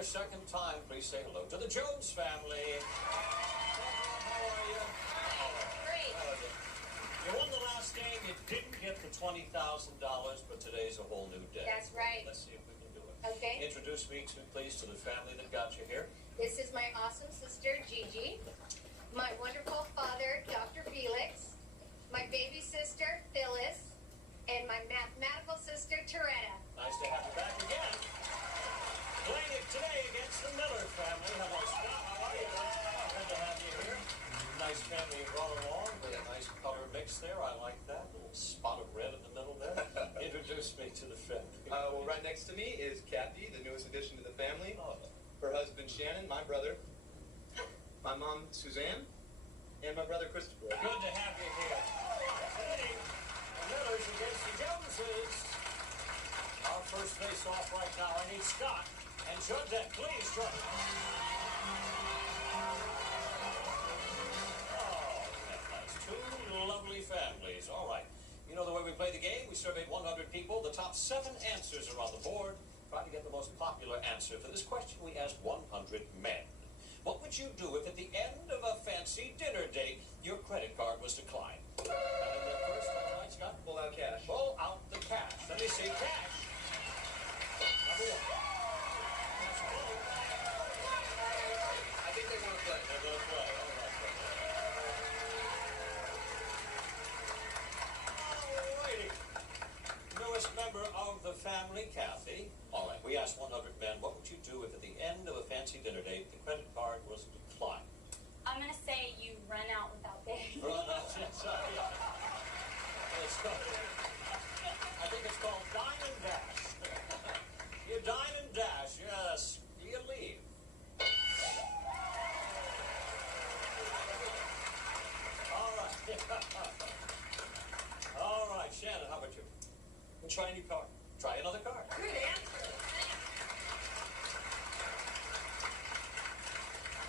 their second time, please say hello to the Jones family. How are you? Great. You won the last game. You didn't get the $20,000, but today's a whole new day. That's right. Let's see if we can do it. Okay. Introduce me, please, to the family that got you here. This is my awesome sister, Gigi. My wonderful father, Dr. Felix. My baby sister, Phyllis. And my mathematical sister, Toretta. Nice to have you back again. Playing it today against the Miller family. Hello, Scott. How are you? Good to have you here. Nice family you brought along with a nice color mix there. I like that. A little spot of red in the middle there. Introduce me to the family. Well, right next to me is Kathy, the newest addition to the family. Oh. Her husband, Shannon, my brother. My mom, Suzanne. And my brother, Christopher. Good to have you here. Today, the Millers against the Joneses. Our first face-off right now. I need Scott and Judette. Please join us. Oh, that's two lovely families. All right. You know the way we play the game? We surveyed 100 people. The top 7 answers are on the board. Try to get the most popular answer. For this question, we asked 100 men. What would you do if at the end of a fancy dinner date, your credit card was declined? First, all right, Scott? Pull out cash. Pull out the cash. Let me see cash. Number 1. That's cool. I think they're going to play. They're going to play. All righty. Newest member of the family, Kathy. All right, we asked 100 men, what would you do if at the end of a fancy dinner date, the credit card was declined? I'm going to say you run out without paying. Run out, yes, I think it's called dine and dash. You dine and dash, yes. You leave. All right. All right, Shannon, how about you? We'll try a new card. Try another card. Good answer.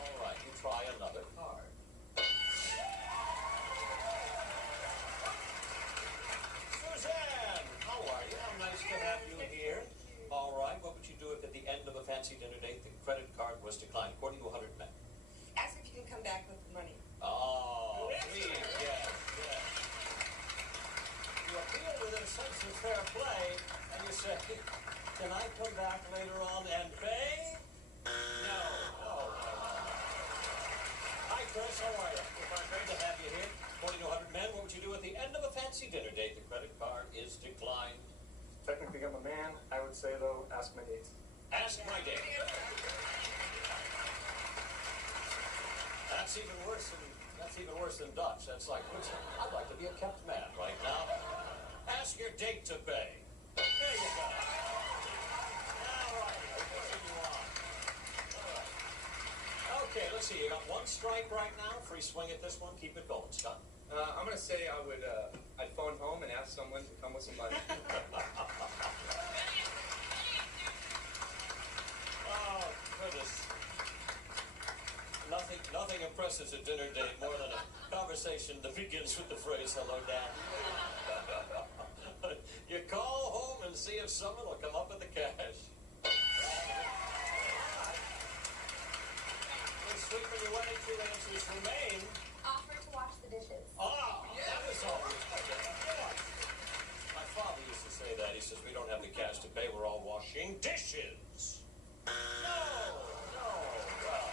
All right, you try another card. Suzanne, how are you? How nice to have you here. All right, what would you do if at the end of a fancy dinner date, the credit card was declined, according to 100 men? Ask if you can come back with the money. Oh, please, yes. You appeal with a sense of fair play, and you say, can I come back later on and pay? No. Hi, Chris, how are you? Great to have you here. According to 100 men, what would you do at the end of a fancy dinner date? The credit card is declined. Technically, I'm a man. I would say, though, ask my date. Ask my date. That's even worse than Dutch. That's like, I'd like to be a kept man right now. Ask your date to pay. There you go. All right. Okay, let's see. You got one strike right now. Free swing at this one. Keep it going, Scott. I'm going to say I'd phone home and ask someone to come with some money. Oh, goodness. Nothing impresses a dinner date more than a conversation that begins with the phrase, hello, Dad. You call home and see if someone will come up with the cash. Sweeping your way, 2 answers remain. Offer to wash the dishes. Oh, that was always good. My father used to say that. He says, we don't have the cash to pay. We're all washing dishes. No. Well.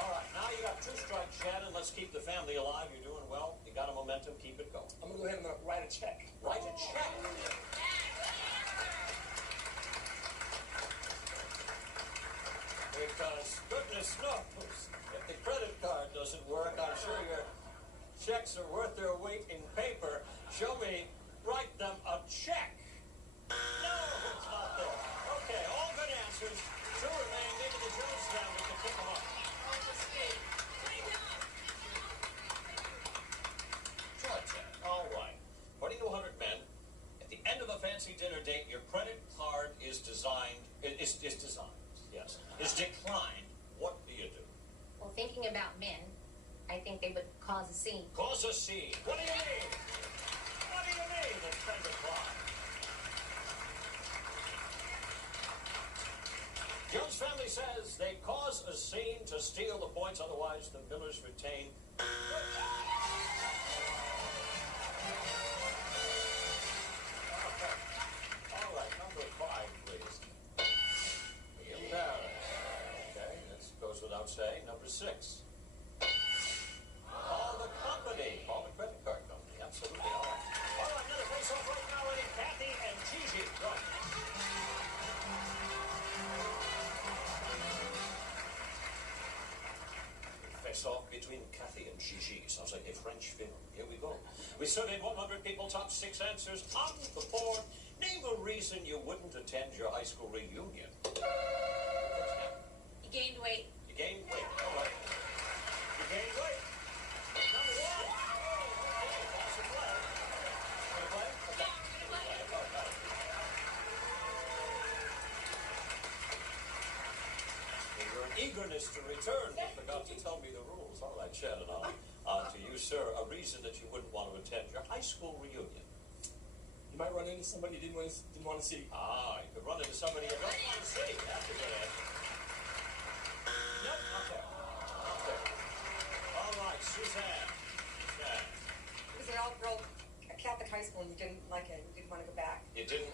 All right, now you got 2 strikes, Shannon. Let's keep the family alive. You're doing well. You got a momentum. Keep it going. I'm going to go ahead and write a check. Write a check. Because, goodness knows, if the credit card doesn't work, I'm sure your checks are worth their weight in paper. Show me, write them a check. No, it's not there. Okay, all good answers. 2 remain. Maybe the Jones family can pick them up. Georgia, all right. According to 100 men, at the end of a fancy dinner date, your credit card is declined. What do you do? Well, thinking about men, I think they would cause a scene. Cause a scene. What do you mean? What do you mean it's been declined? says they cause a scene to steal the points, otherwise the Millers retain. Okay. All right, number 5, please. Embarrassed. Okay, this goes without saying. Number 6. Call the company. Call the credit card company. Absolutely. All right. All right, another face-off right now. Ready? Kathy and Gigi. Go. Face-off between Kathy and Gigi. Sounds like a French film. Here we go. We surveyed 100 people. Top 6 answers on the board. Name a reason you wouldn't attend your high school reunion. You gained weight. You gained weight. All right. You gained weight. Number 1. Oh, okay. That's a play. Gonna play? Okay. Yeah, we're gonna play. Oh, got it. In your eagerness to return, you forgot to tell me the rules. All right, Shannon, on to you, sir. A reason that you wouldn't want to attend your high school reunion. You might run into somebody you didn't want to see. Ah, you could run into somebody you don't want to see. That's a good answer. Nope, not there. Not there. All right, Suzanne. Suzanne. Because they're all girl Catholic high school and you didn't like it. You didn't want to go back. You didn't?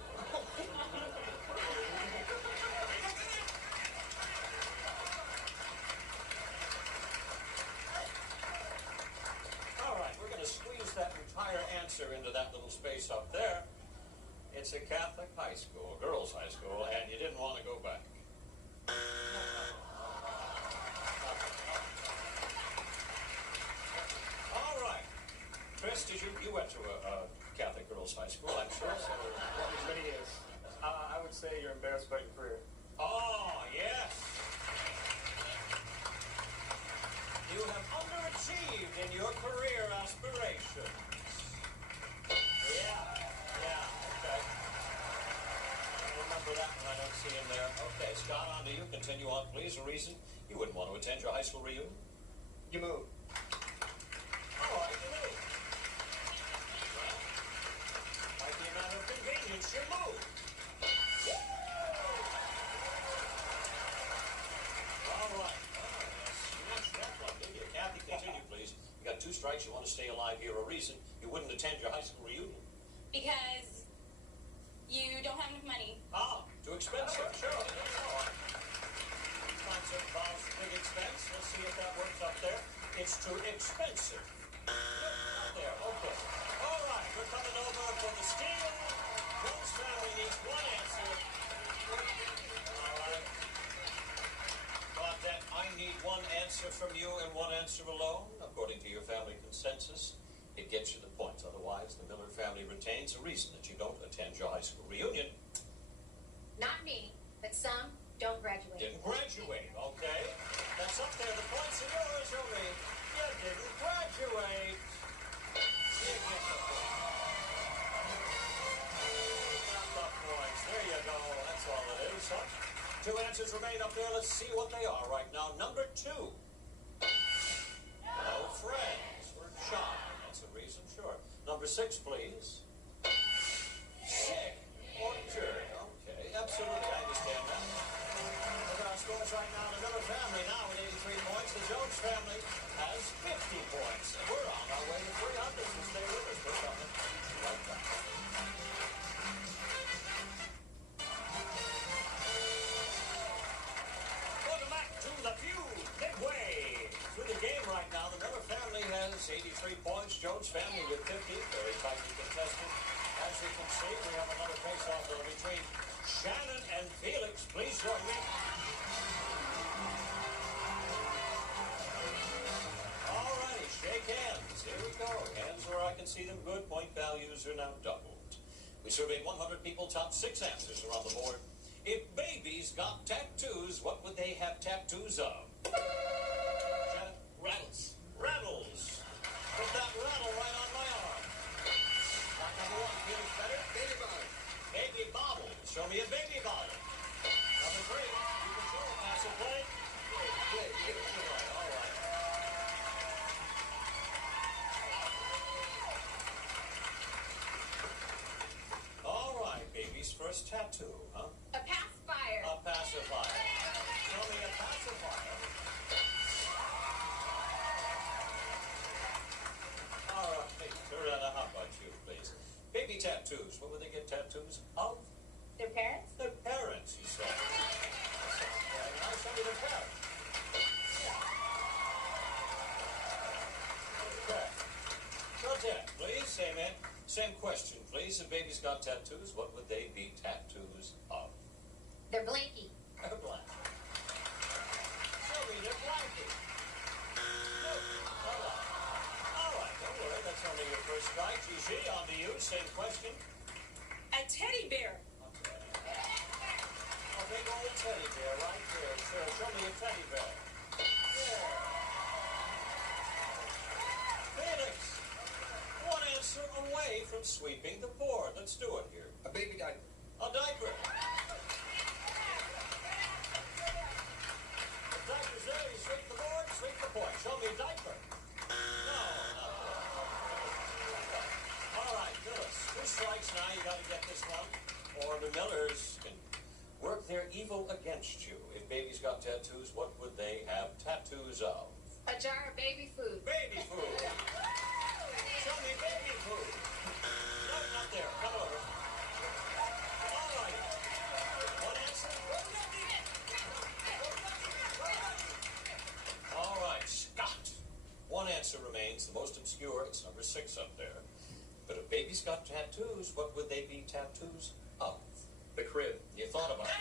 All right, we're going to squeeze that entire answer into that little space up there. It's a Catholic high school, a girls' high school, and you didn't want to go back. All right. Chris, you went to a Catholic girls' high school, I'm sure. So What was many years? I would say you're embarrassed about your career. oh, yes. You have underachieved in your career aspirations. Yeah, okay. I remember that one. I don't see him there. Okay, Scott, on to you. Continue on, please. A reason you wouldn't want to attend your high school reunion? You move. All right, you move. Well, might be a matter of convenience. You move. All right. Smash that one, didn't you? Kathy, continue, please. You got 2 strikes. You want to stay alive here. A reason you wouldn't attend your high school reunion? Because you don't have enough money. Ah, too expensive. Sure. Concept involves a big expense. Let's see if that works up there. It's too expensive. Nope, not there. Okay. All right, we're coming over for the steal. Rose family needs 1 answer. All right. Claudette, I need 1 answer from you and 1 answer alone. According to your family consensus, it gets you the points. Otherwise, the Miller family retains. A reason that you don't attend your high school reunion. Not me, but some don't graduate. Didn't graduate, okay? That's up there. The points are yours, only you didn't graduate. You get the point. Got the points. There you go. That's all it is, huh? 2 answers remain up there. Let's see what they are right now. Number 2. No friends. We're shy. That's a reason, sure. Number 6, please. Sick. Orchard. Okay, absolutely. I understand that. Look at our scores right now. The Miller family now with 83 points. The Jones family has 50 points. And we're on our way to 300. So stay with us for something like that. Welcome back to the Feud. Midway through the game right now. The Miller family has 83 points. Jones family with 50. Very tightly contested. As you can see, we have another face-off between Shannon and Felix. Please join me. All righty, shake hands. Here we go. Hands where I can see them good. Point values are now doubled. We surveyed 100 people. Top 6 answers are on the board. If babies got tattoos, what would they have tattoos of? Shannon? Rattles. Rattles. Put that rattle right on my arm. Not number 1, feeling better? Baby bottle. Baby bottle. Show me a baby bottle. Number 3, you control pass or play? Play. All right. All right, baby's first tattoo, huh? A pacifier. A pacifier. Show me be tattoos, what would they get tattoos of? Their parents? Their parents, you said. That sounds very nice. Show me their parents. Okay. Claudette, please, same question, please. If babies got tattoos, what would they be tattoos of? They're blanky. They're blank. Show me their blanket. All right, don't worry. That's only your first strike. Gigi, on to you. Same question. A teddy bear. Okay. A big old teddy bear right there. Sure, show me a teddy bear. Yeah. Felix, one answer away from sweeping the board. Let's do it here. A baby diaper. A diaper. The diaper's there. You sweep the board, sweep the point. Show me a diaper. No, not that. All right, Phyllis. 2 strikes now. You got to get this one, or the Millers can work their evil against you. If babies got tattoos, what would they have tattoos of? A jar of baby food. Baby food. Show me baby food. No, not there. Come over. All right. One answer. All right, Scott. One answer remains. The most obscure. It's number 6 up there. But if babies got tattoos, what would they be tattoos of? The crib. You thought about it.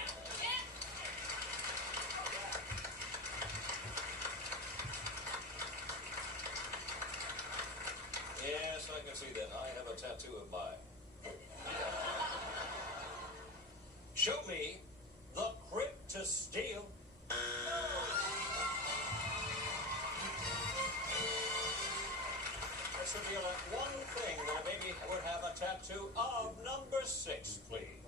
Yes, I can see that. I have a tattoo of mine. Show me the crib to steal. This would be like one thing that a baby would have a tattoo of. Number 6, please.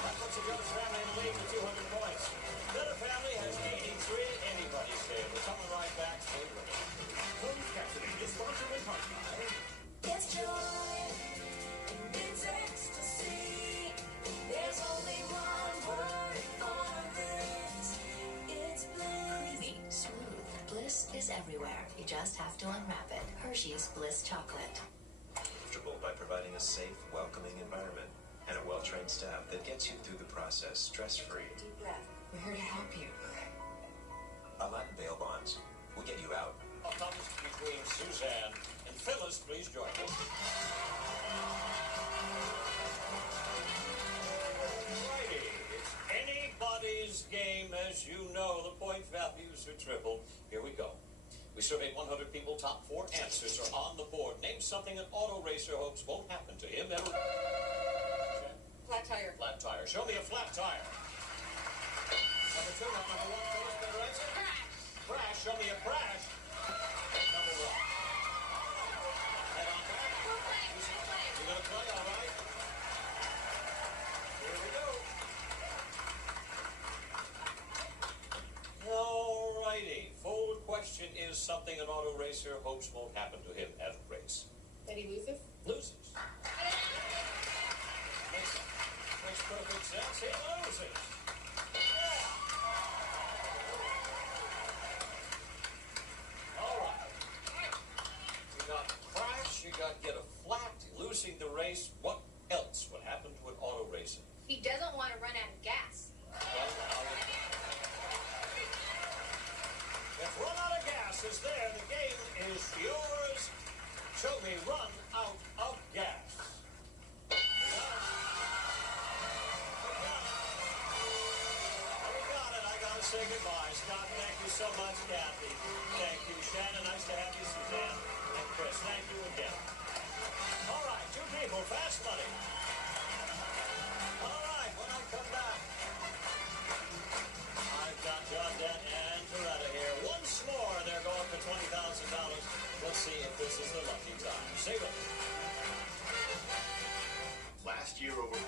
That puts the Jones family in the lead with 200 points. Miller family has 83. Anybody's game. We're coming right back. Stay with us. Closed captioning is sponsored in part by It's joy and it's ecstasy. There's only one word for this. It's bliss. Easy, smooth. Bliss is everywhere. You just have to unwrap it. Hershey's Bliss Chocolate. Comfortable by providing a safe, welcoming environment and a well-trained staff that gets you through the process stress-free. Deep breath. We're here to help you. Aladdin bail bonds will get you out. comes between Suzanne and Phyllis. Please join us. Alrighty, it's anybody's game. As you know, the point values are triple. Here we go. We surveyed 100 people. Top 4 answers are on the board. Name something an auto racer hopes won't happen to him. Never. Flat tire. Flat tire. Show me a flat tire. Number 2, not number 1. Phyllis, better answer. Crash. Show me a crash. Number 1. Head on back. You're going to play, all right? Here we go. Alrighty. Full question is something an auto racer hopes won't happen to him at a race. That he loses? Loses. Makes perfect sense. He loses. Yeah. All right. You got crash. You got get a flat. Losing the race. What else would happen to an auto racer? He doesn't want to run out of gas. If run out of gas is there, the game is yours. Show me run out of gas. Say goodbye, Scott. Thank you so much, Kathy. Thank you, Shannon. Nice to have you, Suzanne. And Chris, thank you again. All right, 2 people, fast money. All right, when I come back, I've got John Dent and Toretta here. Once more, they're going for $20,000. Let's see if this is the lucky time. Stay with us. Last year over...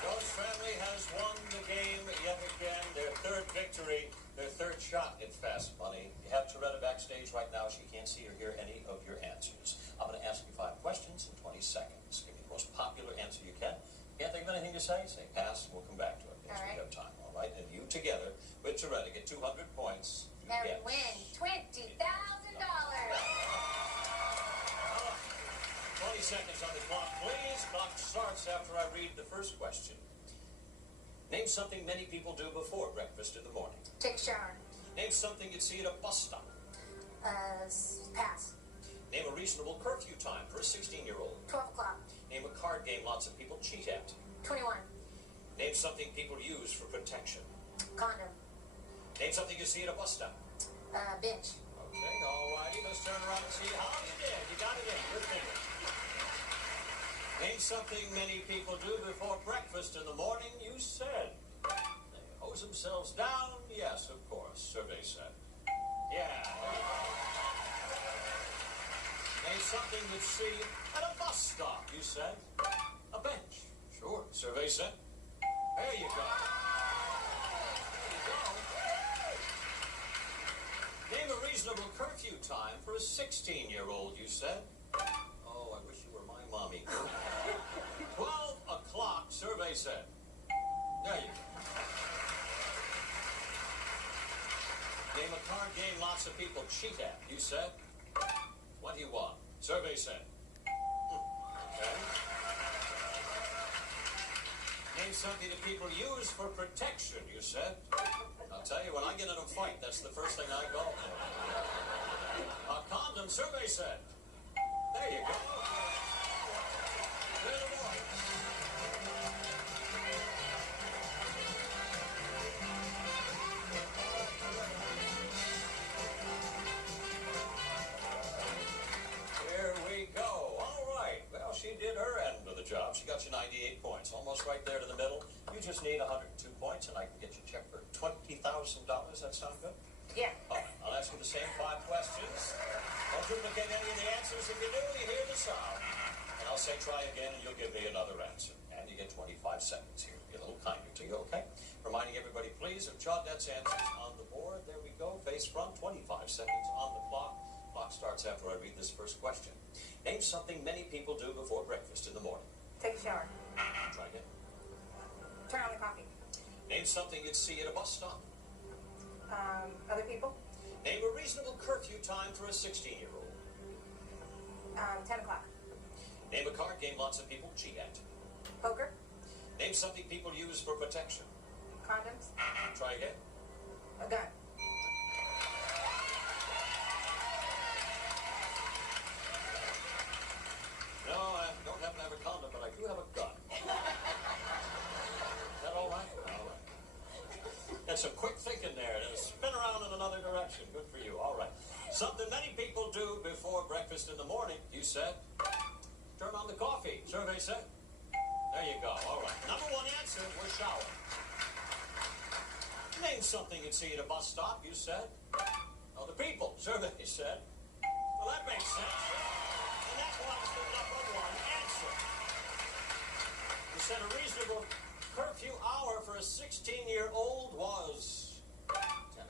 Ghost family has won the game yet again. Their 3rd victory, their 3rd shot at fast money. You have Toretta backstage right now. She can't see or hear any of your answers. I'm going to ask you 5 questions in 20 seconds. Give me the most popular answer you can. Can't think of anything to say? Say pass, and we'll come back to it. Yes, we have time, all right? And you together with Toretta get 200 points. and Yes. win $20,000. 20 seconds on the clock, please. Clock starts after I read the first question. Name something many people do before breakfast in the morning. Take a shower. Name something you'd see at a bus stop. Pass. Name a reasonable curfew time for a 16-year-old. 12 o'clock. Name a card game lots of people cheat at. 21. Name something people use for protection. Condom. Name something you see at a bus stop. Bench. Okay, all righty. Let's turn around and see how you did. You got it in. Good finger. Name something many people do before breakfast in the morning. You said they hose themselves down. Yes, of course. Survey said. Yeah. Name something you'd see at a bus stop. You said a bench. Sure. Survey said. There you go. There you go. Name a reasonable curfew time for a 16-year-old. You said. Oh, I wish you were my mommy. 12 o'clock. Survey said. There you go. Name a card game lots of people cheat at. You said 21. Survey said. Okay. Name something that people use for protection. You said. I'll tell you, when I get in a fight, that's the first thing I go for. A condom. Survey said. There you go. There you go. Here we go. All right. Well, she did her end of the job. She got you 98 points, almost right there to the middle. You just need 102 points, and I can get you a check for $20,000. That sound good? Yeah. All right. I'll ask you the same 5 questions. Don't duplicate any of the answers. If you do, you hear the sound. And I'll say try again, and you'll give me another answer. And you get 25 seconds here. Be a little kinder to you, okay? Reminding everybody, please, of Chaudette's answers on the board. There we go. Face front, 25 seconds on the clock. Clock starts after I read this first question. Name something many people do before breakfast in the morning. Take a shower. Try again. Turn on the coffee. Name something you'd see at a bus stop. Other people. Name a reasonable curfew time for a 16-year-old. 10 o'clock. Name a card game lots of people cheat at. Poker. Name something people use for protection. Condoms. Try again. A gun. No, I don't happen to have a condom, but I do have a gun. Is that all right? All right. That's some quick thinking there. And spin around in another direction. Good for you. All right. Something many people do before breakfast in the morning. You said, turn on the coffee. Survey said. There you go. All right. Number 1 answer was shower. Name something you'd see at a bus stop. You said, other people. Survey said. Well, that makes sense. And that was the number 1 answer. You said a reasonable curfew hour for a 16-year-old was 10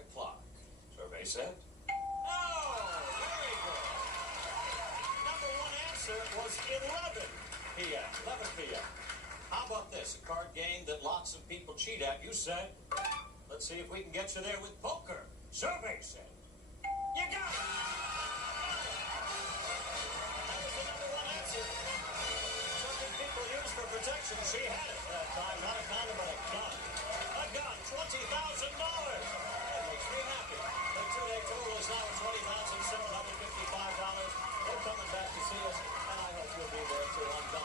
o'clock. Survey said. Oh, very good. Number 1 answer was 11 p.m. 11 p.m. How about this? A card game that lots of people cheat at. You said, let's see if we can get you there with poker. Survey said. You got it. That was the number 1 answer. Something people use for protection. She had it that time. Not a condom, but a gun. A gun. $20,000. That makes me happy. The 2-day total is now $20,755. They're coming back to see us, and I hope you'll be there too. I'm done.